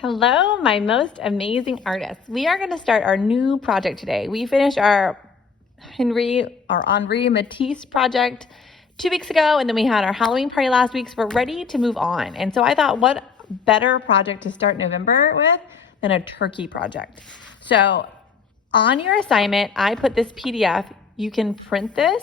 Hello, my most amazing artists. We are going to start our new project today. We finished our Henri Matisse project 2 weeks ago, and then we had our Halloween party last week, so we're ready to move on. And so I thought, what better project to start November with than a turkey project? So on your assignment, I put this PDF. You can print this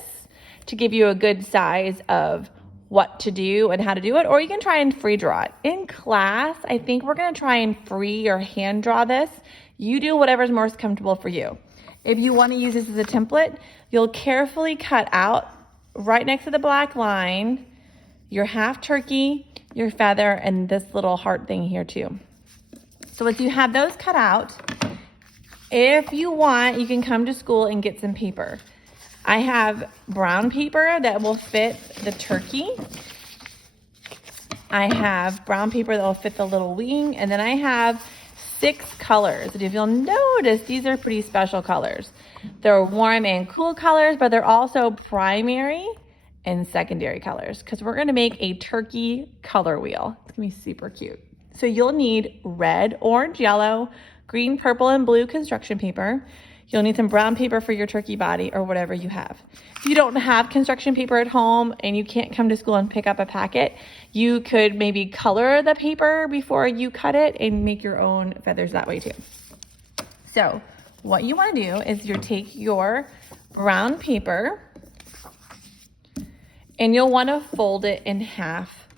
to give you a good size of what to do and how to do it, or you can try and free draw it. In class, I think we're gonna try and free or hand draw this. You do whatever's most comfortable for you. If you wanna use this as a template, you'll carefully cut out right next to the black line, your half turkey, your feather, and this little heart thing here too. So once you have those cut out, if you want, you can come to school and get some paper. I have brown paper that will fit the turkey. I have brown paper that will fit the little wing. And then I have 6 colors. And if you'll notice, these are pretty special colors. They're warm and cool colors, but they're also primary and secondary colors because we're gonna make a turkey color wheel. It's gonna be super cute. So you'll need red, orange, yellow, green, purple, and blue construction paper. You'll need some brown paper for your turkey body or whatever you have. If you don't have construction paper at home and you can't come to school and pick up a packet, you could maybe color the paper before you cut it and make your own feathers that way too. So what you want to do is you take your brown paper and you'll want to fold it in half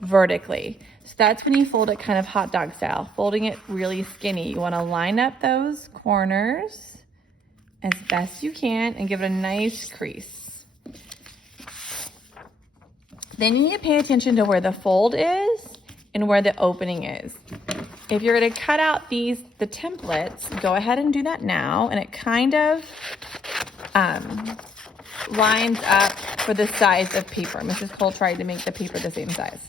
vertically. So that's when you fold it kind of hot dog style, folding it really skinny. You want to line up those corners as best you can and give it a nice crease. Then you need to pay attention to where the fold is and where the opening is. If you're going to cut out the templates, go ahead and do that now, and it kind of lines up for the size of paper. Mrs. Cole tried to make the paper the same size.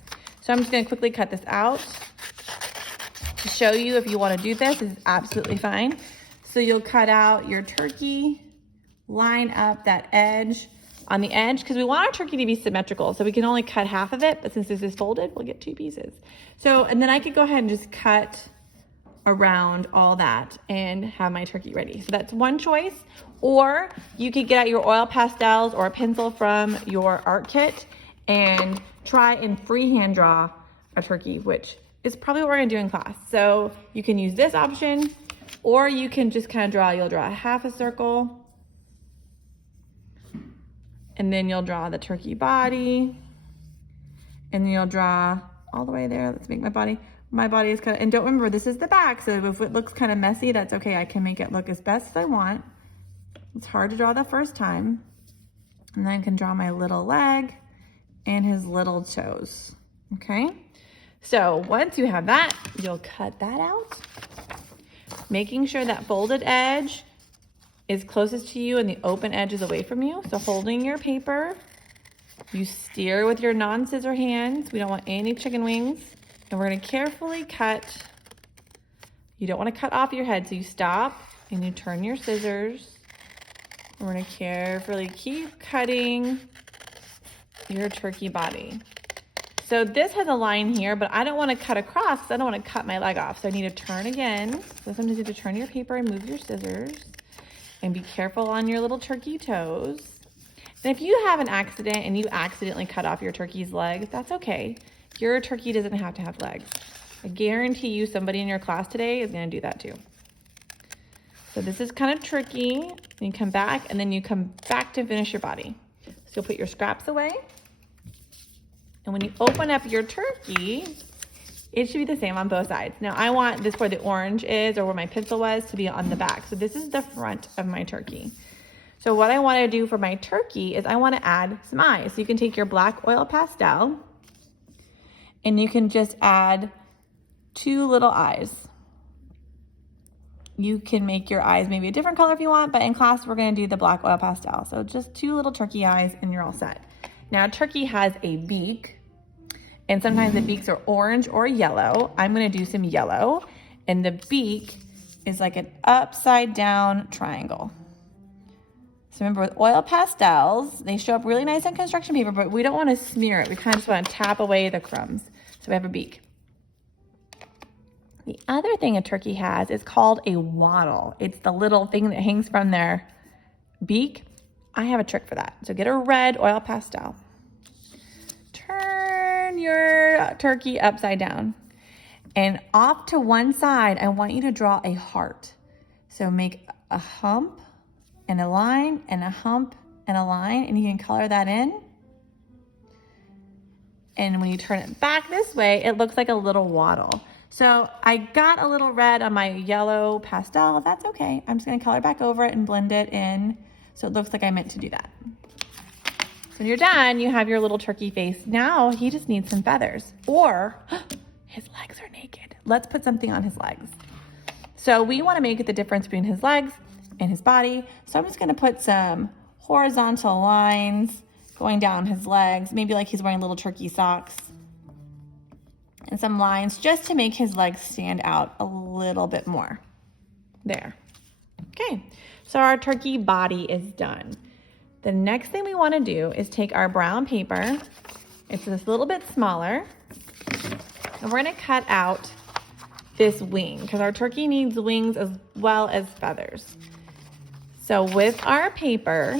So I'm just going to quickly cut this out to show you if you want to do this. It's absolutely fine. So you'll cut out your turkey, line up that edge on the edge because we want our turkey to be symmetrical. So we can only cut half of it, but since this is folded, we'll get 2 pieces. So, and then I could go ahead and just cut around all that and have my turkey ready. So that's one choice. Or you could get out your oil pastels or a pencil from your art kit and try and freehand draw a turkey, which is probably what we're gonna do in class. So you can use this option, or you can just kind of you'll draw half a circle, and then you'll draw the turkey body, and then you'll draw all the way there. Let's make my body is kind of, and don't remember, this is the back, so if it looks kind of messy, that's okay. I can make it look as best as I want. It's hard to draw the first time. And then I can draw my little leg and his little toes, okay? So once you have that, you'll cut that out, making sure that folded edge is closest to you and the open edge is away from you. So holding your paper, you steer with your non-scissor hands. We don't want any chicken wings. And we're gonna carefully cut. You don't wanna cut off your head, so you stop and you turn your scissors. We're gonna carefully keep cutting your turkey body. So this has a line here, but I don't want to cut across because I don't want to cut my leg off. So I need to turn again. So sometimes you have to turn your paper and move your scissors and be careful on your little turkey toes. And if you have an accident and you accidentally cut off your turkey's leg, that's okay. Your turkey doesn't have to have legs. I guarantee you somebody in your class today is going to do that too. So this is kind of tricky. Then you come back and then you come back to finish your body. So you'll put your scraps away. And when you open up your turkey, it should be the same on both sides. Now I want this where the orange is or where my pencil was to be on the back. So this is the front of my turkey. So what I want to do for my turkey is I want to add some eyes. So you can take your black oil pastel and you can just add 2 little eyes. You can make your eyes maybe a different color if you want, but in class we're going to do the black oil pastel. So just 2 little turkey eyes and you're all set. Now turkey has a beak. And sometimes the beaks are orange or yellow. I'm gonna do some yellow. And the beak is like an upside down triangle. So remember with oil pastels, they show up really nice on construction paper, but we don't wanna smear it. We kind of just wanna tap away the crumbs. So we have a beak. The other thing a turkey has is called a wattle. It's the little thing that hangs from their beak. I have a trick for that. So get a red oil pastel. Turn your turkey upside down. And off to one side, I want you to draw a heart. So make a hump and a line and a hump and a line, and you can color that in. And when you turn it back this way, it looks like a little wattle. So I got a little red on my yellow pastel. That's okay. I'm just gonna color back over it and blend it in so it looks like I meant to do that. So when you're done, you have your little turkey face. Now he just needs some feathers, or his legs are naked. Let's put something on his legs. So we wanna make the difference between his legs and his body. So I'm just gonna put some horizontal lines going down his legs, maybe like he's wearing little turkey socks, and some lines just to make his legs stand out a little bit more. There. Okay, so our turkey body is done. The next thing we want to do is take our brown paper. It's just a little bit smaller, and we're going to cut out this wing because our turkey needs wings as well as feathers. So with our paper,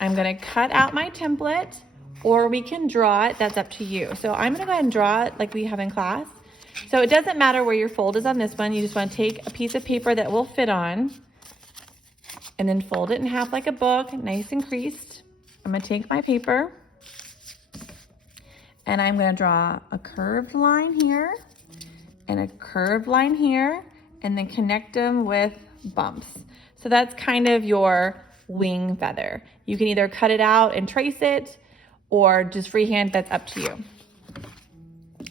I'm going to cut out my template, or we can draw it. That's up to you. So I'm going to go ahead and draw it like we have in class. So it doesn't matter where your fold is on this one. You just want to take a piece of paper that will fit on and then fold it in half like a book, nice and creased. I'm going to take my paper and I'm going to draw a curved line here and a curved line here, and then connect them with bumps. So that's kind of your wing feather. You can either cut it out and trace it, or just freehand, that's up to you.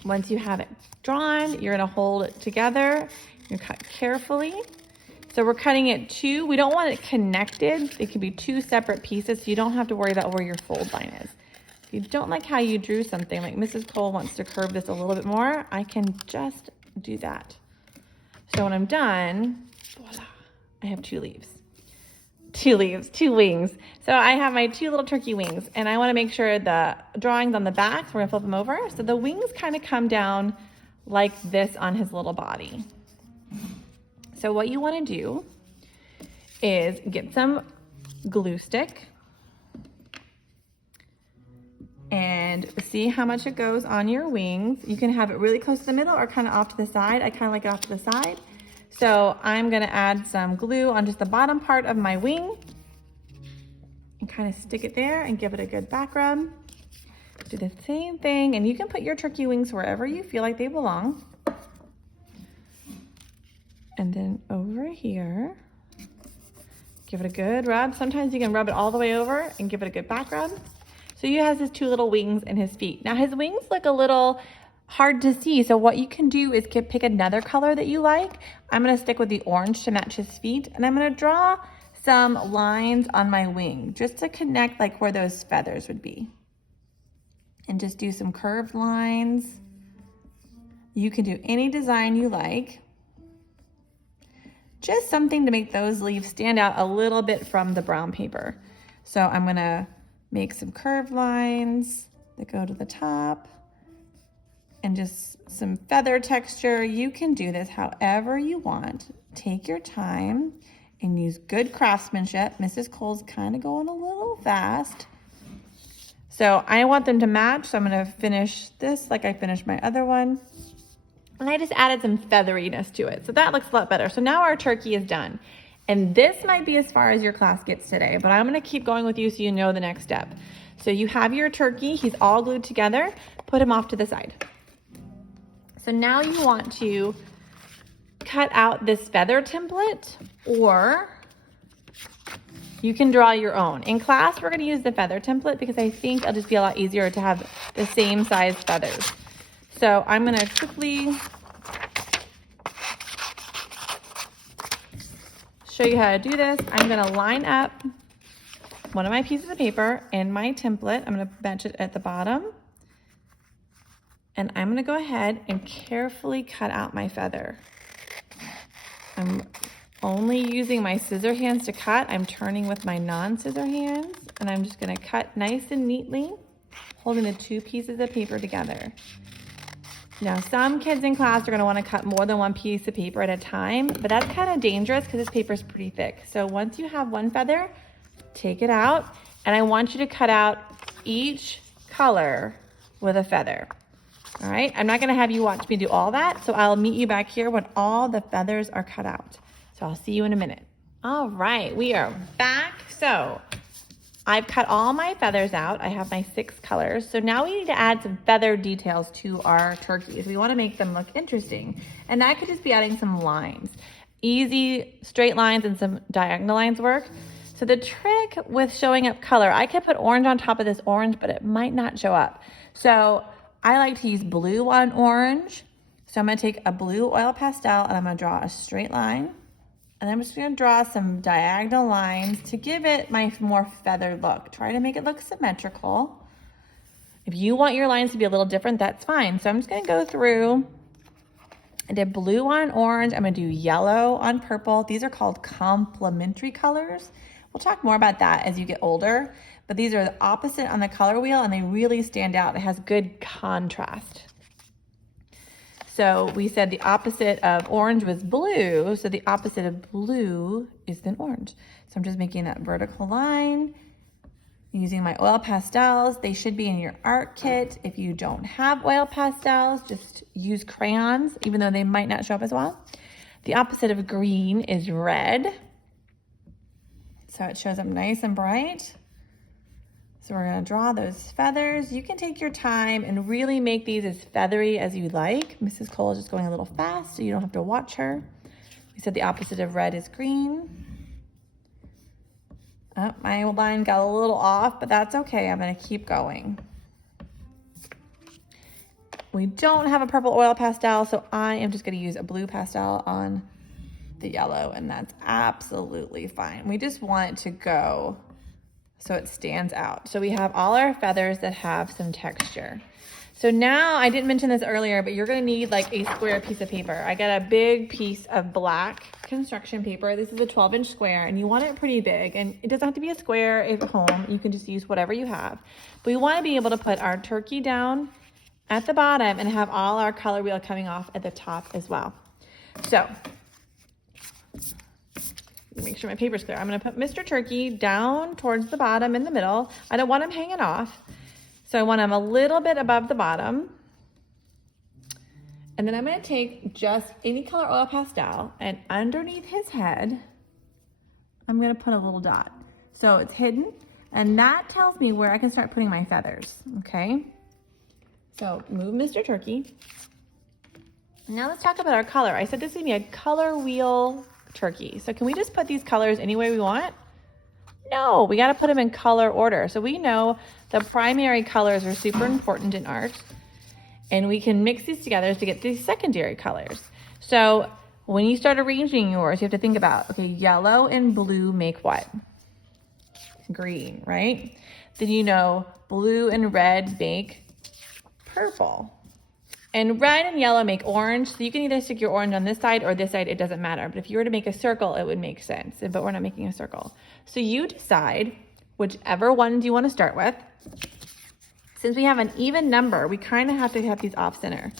Once you have it drawn, you're gonna hold it together. You cut carefully. So we're cutting it two. We don't want it connected. It can be two separate pieces, so you don't have to worry about where your fold line is. If you don't like how you drew something, like Mrs. Cole wants to curve this a little bit more, I can just do that. So when I'm done, voila, I have two wings. So I have my two little turkey wings, and I want to make sure the drawings on the back, so we're gonna flip them over. So the wings kind of come down like this on his little body. So what you want to do is get some glue stick and see how much it goes on your wings. You can have it really close to the middle or kind of off to the side. I kind of like it off to the side. So I'm gonna add some glue on just the bottom part of my wing and kind of stick it there and give it a good back rub. Do the same thing, and you can put your turkey wings wherever you feel like they belong. And then over here, give it a good rub. Sometimes you can rub it all the way over and give it a good back rub. So he has his two little wings in his feet. Now his wings look a little hard to see, so what you can do is pick another color that you like. I'm gonna stick with the orange to match his feet, and I'm gonna draw some lines on my wing just to connect like where those feathers would be. And just do some curved lines. You can do any design you like. Just something to make those leaves stand out a little bit from the brown paper. So I'm gonna make some curved lines that go to the top, and just some feather texture. You can do this however you want. Take your time and use good craftsmanship. Mrs. Cole's kind of going a little fast. So I want them to match, so I'm gonna finish this like I finished my other one. And I just added some featheriness to it. So that looks a lot better. So now our turkey is done. And this might be as far as your class gets today, but I'm gonna keep going with you so you know the next step. So you have your turkey, he's all glued together, put him off to the side. So now you want to cut out this feather template, or you can draw your own. In class, we're gonna use the feather template because I think it'll just be a lot easier to have the same size feathers. So I'm gonna quickly show you how to do this. I'm gonna line up one of my pieces of paper and my template. I'm gonna match it at the bottom. And I'm gonna go ahead and carefully cut out my feather. I'm only using my scissor hands to cut. I'm turning with my non-scissor hands, and I'm just gonna cut nice and neatly, holding the two pieces of paper together. Now, some kids in class are going to want to cut more than one piece of paper at a time, but that's kind of dangerous because this paper is pretty thick. So once you have one feather, take it out, and I want you to cut out each color with a feather. All right, I'm not going to have you watch me do all that, so I'll meet you back here when all the feathers are cut out. So I'll see you in a minute. All right, we are back. So I've cut all my feathers out. I have my 6 colors. So now we need to add some feather details to our turkeys. We want to make them look interesting. And that could just be adding some lines. Easy straight lines and some diagonal lines work. So the trick with showing up color, I could put orange on top of this orange, but it might not show up. So I like to use blue on orange. So I'm going to take a blue oil pastel and I'm going to draw a straight line. And I'm just going to draw some diagonal lines to give it my more feathered look. Try to make it look symmetrical. If you want your lines to be a little different, that's fine. So I'm just going to go through. I did blue on orange. I'm going to do yellow on purple. These are called complementary colors. We'll talk more about that as you get older. But these are the opposite on the color wheel, and they really stand out. It has good contrast. So we said the opposite of orange was blue, so the opposite of blue is then orange. So I'm just making that vertical line using my oil pastels. They should be in your art kit. If you don't have oil pastels, just use crayons, even though they might not show up as well. The opposite of green is red. So it shows up nice and bright. So we're going to draw those feathers. You can take your time and really make these as feathery as you like. Mrs. Cole is just going a little fast, so you don't have to watch her. We said the opposite of red is green. Oh, my line got a little off, but that's okay. I'm going to keep going. We don't have a purple oil pastel, so I am just going to use a blue pastel on the yellow, and that's absolutely fine. We just want it to go so it stands out. So we have all our feathers that have some texture. So now, I didn't mention this earlier, but you're gonna need like a square piece of paper. I got a big piece of black construction paper. This is a 12-inch square, and you want it pretty big. And it doesn't have to be a square at home. You can just use whatever you have. But we wanna be able to put our turkey down at the bottom and have all our color wheel coming off at the top as well. So, make sure my paper's clear. I'm going to put Mr. Turkey down towards the bottom in the middle. I don't want him hanging off. So I want him a little bit above the bottom. And then I'm going to take just any color oil pastel, and underneath his head, I'm going to put a little dot. So it's hidden, and that tells me where I can start putting my feathers, okay? So move Mr. Turkey. Now let's talk about our color. I said this would be a color wheel turkey. So can we just put these colors any way we want? No, we got to put them in color order. So we know the primary colors are super important in art, and we can mix these together to get these secondary colors. So when you start arranging yours, you have to think about, okay, yellow and blue make what? Green, right? Then you know blue and red make purple. And red and yellow make orange, so you can either stick your orange on this side or this side, it doesn't matter. But if you were to make a circle, it would make sense, but we're not making a circle. So you decide whichever ones you want to start with. Since we have an even number, we kind of have to have these off center.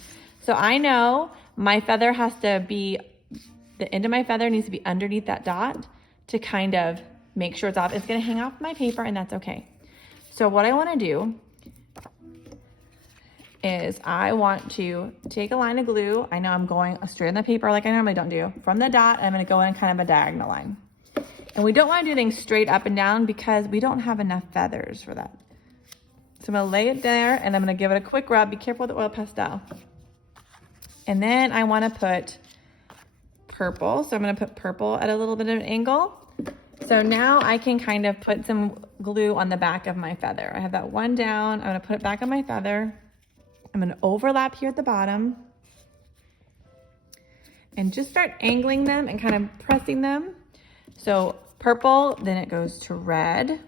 So I know my feather has to be, the end of my feather needs to be underneath that dot to kind of make sure it's off. It's going to hang off my paper, and that's okay. So what I want to do is I want to take a line of glue. I know I'm going straight on the paper like I normally don't do. From the dot, I'm going to go in kind of a diagonal line. And we don't want to do things straight up and down because we don't have enough feathers for that. So I'm going to lay it there, and I'm going to give it a quick rub. Be careful with the oil pastel. And then I want to put purple. So I'm going to put purple at a little bit of an angle. So now I can kind of put some glue on the back of my feather. I have that one down. I'm going to put it back on my feather. I'm going to overlap here at the bottom and just start angling them and kind of pressing them. So purple, then it goes to red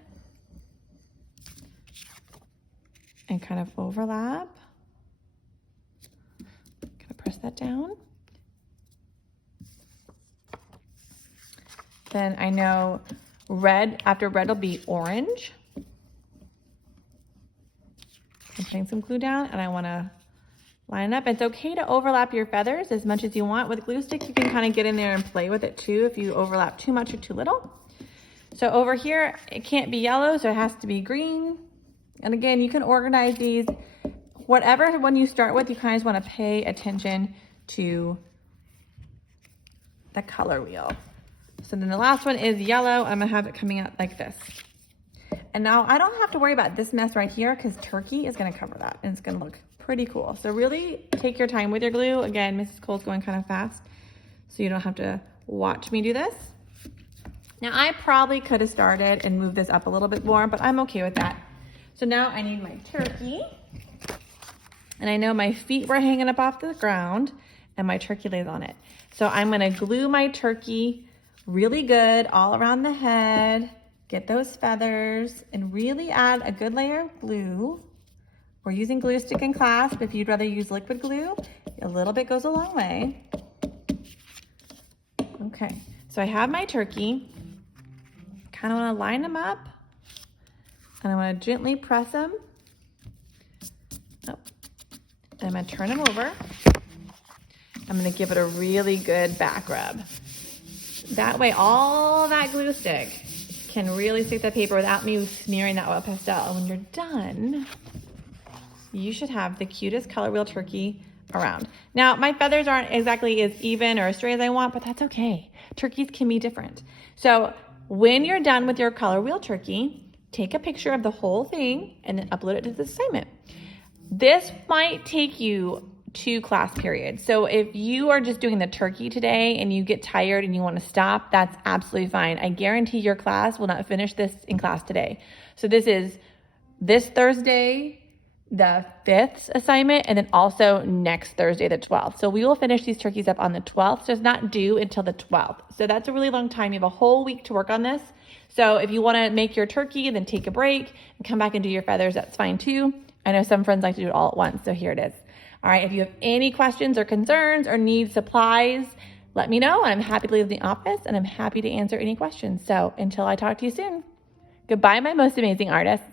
and kind of overlap. Kind of press that down. Then I know red, after red will be orange. I'm putting some glue down, and I want to line it up. It's okay to overlap your feathers as much as you want. With glue stick, you can kind of get in there and play with it too if you overlap too much or too little. So over here, it can't be yellow, so it has to be green. And again, you can organize these. Whatever one you start with, you kind of just want to pay attention to the color wheel. So then the last one is yellow. I'm gonna have it coming out like this. And now I don't have to worry about this mess right here because turkey is gonna cover that and it's gonna look pretty cool. So really take your time with your glue. Again, Mrs. Cole's going kind of fast, so you don't have to watch me do this. Now I probably could have started and moved this up a little bit more, but I'm okay with that. So now I need my turkey. And I know my feet were hanging up off the ground and my turkey lays on it. So I'm gonna glue my turkey really good all around the head, get those feathers, and really add a good layer of glue. We're using glue stick and clasp. If you'd rather use liquid glue, a little bit goes a long way. Okay, so I have my turkey. Kind of wanna line them up, and I wanna gently press them. Oh. And I'm gonna turn them over. I'm gonna give it a really good back rub. That way all that glue stick can really stick to the paper without me smearing that oil pastel. And when you're done, you should have the cutest color wheel turkey around. Now, my feathers aren't exactly as even or as straight as I want, but that's okay. Turkeys can be different. So when you're done with your color wheel turkey, take a picture of the whole thing and then upload it to the assignment. This might take you 2 class periods. So if you are just doing the turkey today and you get tired and you want to stop, that's absolutely fine. I guarantee your class will not finish this in class today. So this is this Thursday, the 5th assignment, and then also next Thursday, the 12th. So we will finish these turkeys up on the 12th. So it's not due until the 12th. So that's a really long time. You have a whole week to work on this. So if you want to make your turkey, then take a break and come back and do your feathers, that's fine too. I know some friends like to do it all at once, so here it is. All right, if you have any questions or concerns or need supplies, let me know, and I'm happy to leave the office, and I'm happy to answer any questions. So until I talk to you soon, goodbye, my most amazing artists.